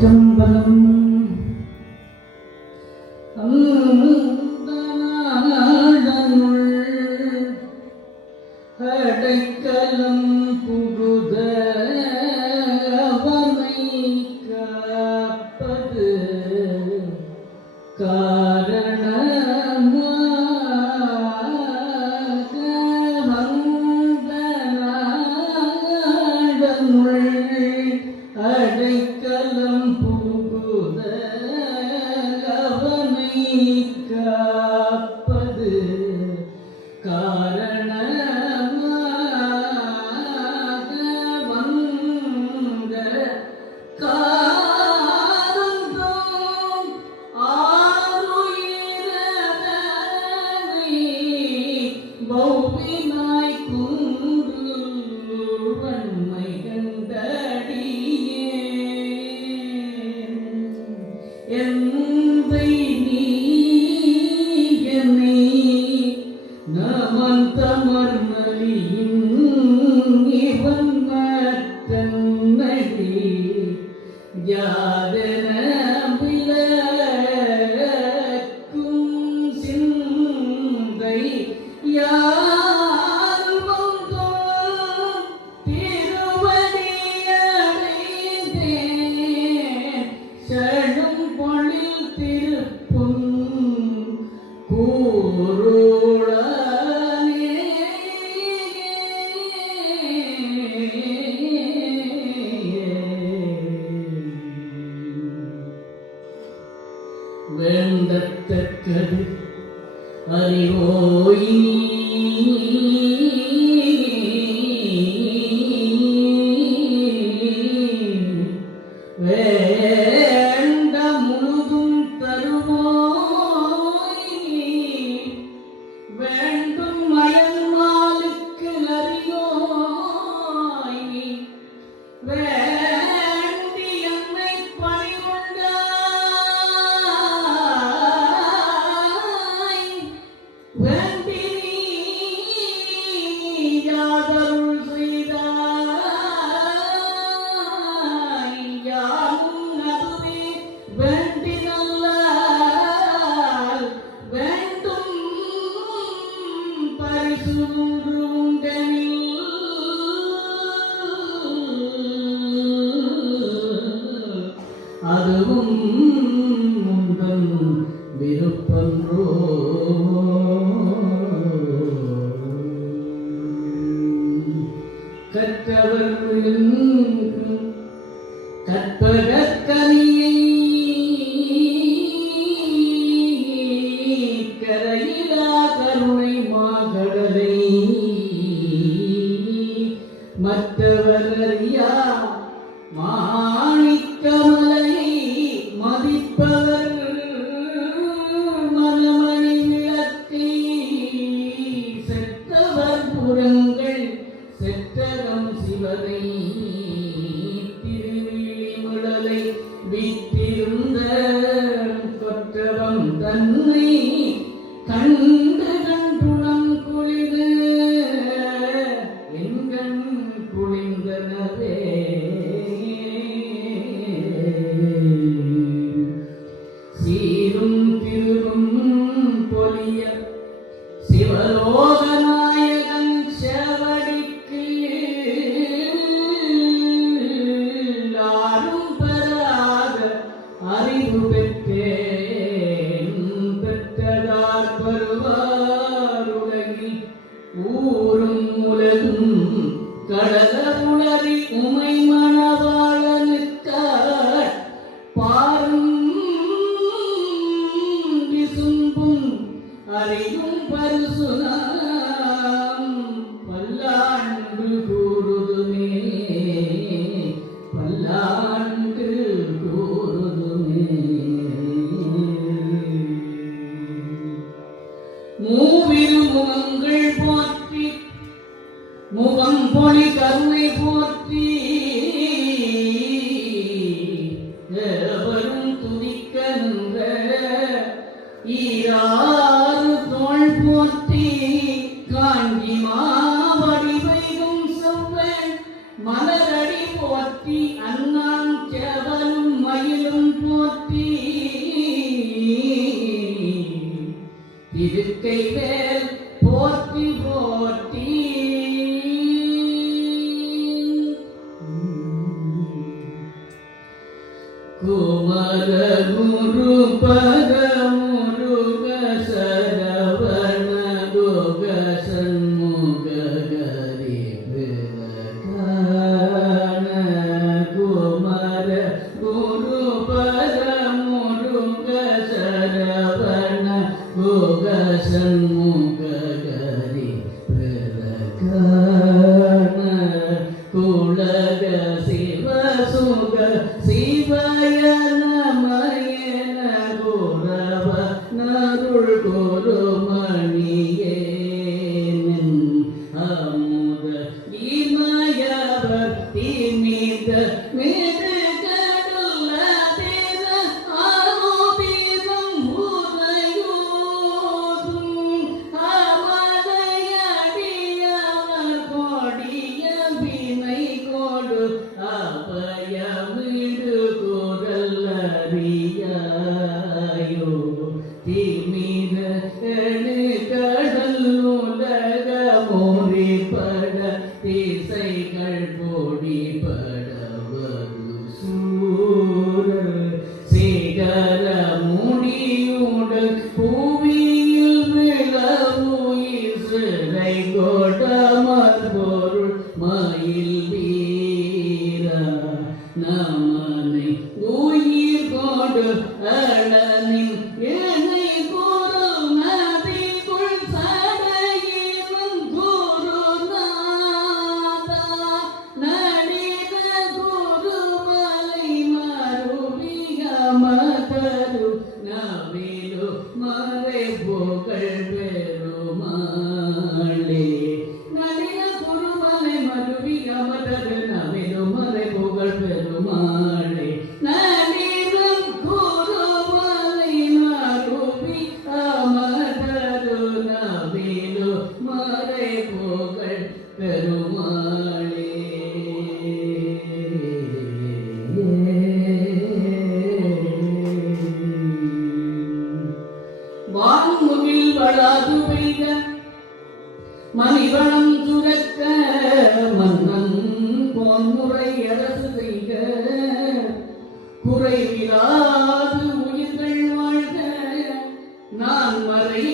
திருச்சிற்றம்பலம். அடைக்கலம் புகுத அவனை காப்பது காரணமாக வந்த நாடனுள் அடைக்கலம் புகுத அவனை காப்பது காரணமாக வந்த காருந்தோம் ஆருயிரனை பௌவினாய் குன்று வன்மை கண்டடியேன் எந்தை நீ என்னை நமந்தமர்மலியின் இவன் மற்றன்னடி யாதென விளக்கும் சிந்தை யார் வந்தோம் திருவடியடைந்தேன் சடும் பொழில் திருப்பும் கூருளனே வேண்டத்தக்கது அறிவோய் வேண்ட முழுதும் தருவோய் வேண்டும் மயன்மாலுக்கு அறியோய் வேண்டி என்னை பணிகொண்டாய் வேண்டி நீ யாதருள் செய்தாய் யாரும் அதுவே வேண்டி நல்லால் வேண்டும் பரிசு ஒன்று உண்டெனில் அதுவும் உந்தன் விருப்பன்றோ கற்றவர்களின் கற்பகக்கனியை கரையிலா கருணை மாகடலை மற்றவர் அறியா மாணிக்கமலை மதிப்பவர் மனமணி விளக்கை செத்தவர் புறங்கள் செற்றகம் சிவனை திருவிழிமுடலை வீற்றிருந்த கொற்றவம் தன்னை கண்டு கண்டுணம் குளிரு எங்கண் குளிந்தனவே சீரும் திருரும் பொலிய சிவலோகநாயகன் செவடிக்கு யாரும் பெறாத அறிவு பெற்றேன் பெற்றதார் பருவார் உலகில் ஊரும் உலகும் கடல உளறி உமை மணவாளனுக்கார் பாரும் விசும்பும் அறியும் பரிசுனாம் பல்லாண்டு கூறுதுமே பல்லாண்டு கூறுதுமே மூவில் முகங்கள் போற்றி முகம் பொழி கருணை போற்றி எவரும் துதிக்க நின்ற ஈராறு தோள் போற்றி காஞ்சி மாவடிவையும் செவ்வேள் மலரடி போற்றி அண்ணான் செவலும் மயில் இருக்கை வேல் போற்றி போற்றி. குமர குரு பர முருக சரவண குக சண்முக கரி விரகான. குமர குரு பர முருக சரவண குக சண்முக கரி விரகான. குலக சிவ சுக சிவய நமயன குரவ நருள் குருமணியே நின் அமுத இமயவர் திமித மிது கடல தேர ஆரோபிதம் உரையோதும் அமதையடியவர் கொடிய வினை கொடு அபயமிடு குரல் அறியாயோ. திமித கடல் உலக மொழிபட திசைகள் பொடிபட வரு சூரர் சிகர முடியுடல் புவியில் விளவுயிர் சிறை கொடமர் பொருள் மயில் வீரா. நமனை உயிர் கொடு அழனின் என்னை குரு மதிக்குள் சடையிலும் குருநாதா. நடித குருமலை மருவிய மதரு நவிலு மறை புகழ் பெருமாளே. நடித குருமலை மருவிய மதரு நவிலு மறை புகழ் பெருமாளே. நடிதம் குருமலை மருவி அமதரு நவிலு மறை புகழ் பெருமாளே. வான்முகில் வளாது பெய்த மணிவளம் சுரக்க மன்னன் பொன்முறை அரசு செய்க. குறைவிலாது உயிர்கள் வாழ்க நான் மறை